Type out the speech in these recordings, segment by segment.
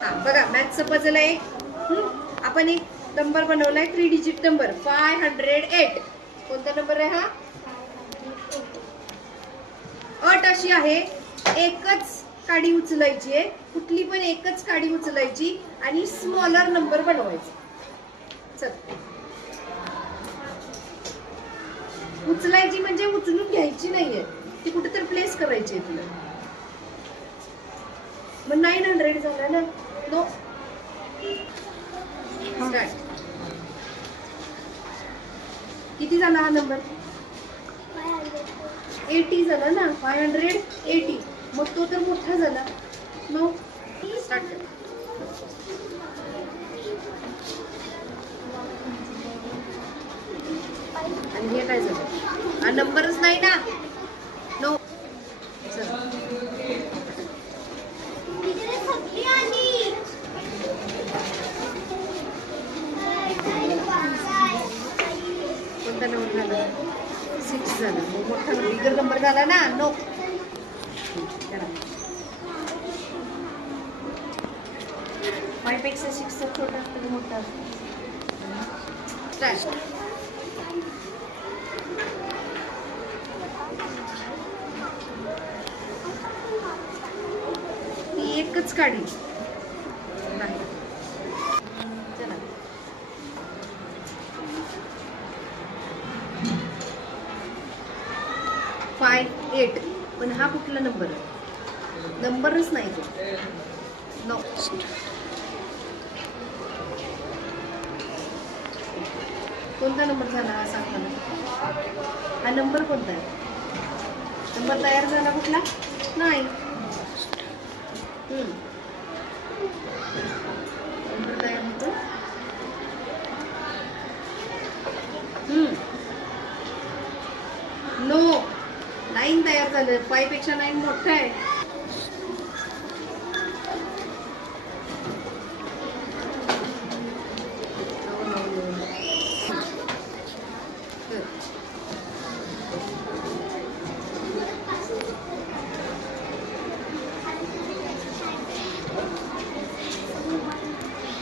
बघा मॅथ्सचं पझल आहे. आपण एक नंबर बनवलाय 3 डिजिट नंबर 508. कोणता नंबर आहे हा? अट अशी आहे, एकच काडी उचलायची आहे, कुठली पण एकच काडी उचलायची आणि स्मॉलर नंबर बनवायचा. चल, उचलायची म्हणजे उचलून घ्यायची नाहीये, ती कुठेतरी प्लेस करायची आहे तुला. मग 900 झाला ना. Know start. किती झाला हा नंबर? 80 झाला ना. 580. मग तो तर मोठा झाला. नो स्टार्ट कर. आणि हे काय झालं? हा नंबरच नाही ना. नो कोणता नंबर झाला? 6 झाला. मग मोठा बिगर नंबर झाला ना. नो 5 पेक्षा 6 छोटा असतो मोठा. स्टार्ट. ती एकच काढी नाही. चला 58. पण हा कुठला नंबर आहे? नंबरच नाही तो. नो कोणता नंबर झाला हा सांग मला. हा नंबर कोणता आहे? नंबर तयार झाला कुठला? नाही. नंबर तयार होतो. नो 9 तयार झालं. 5 पेक्षा 9 मोठं आहे.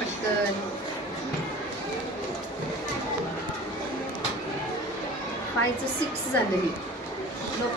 पटकन 5चं 6 झालं हे. नो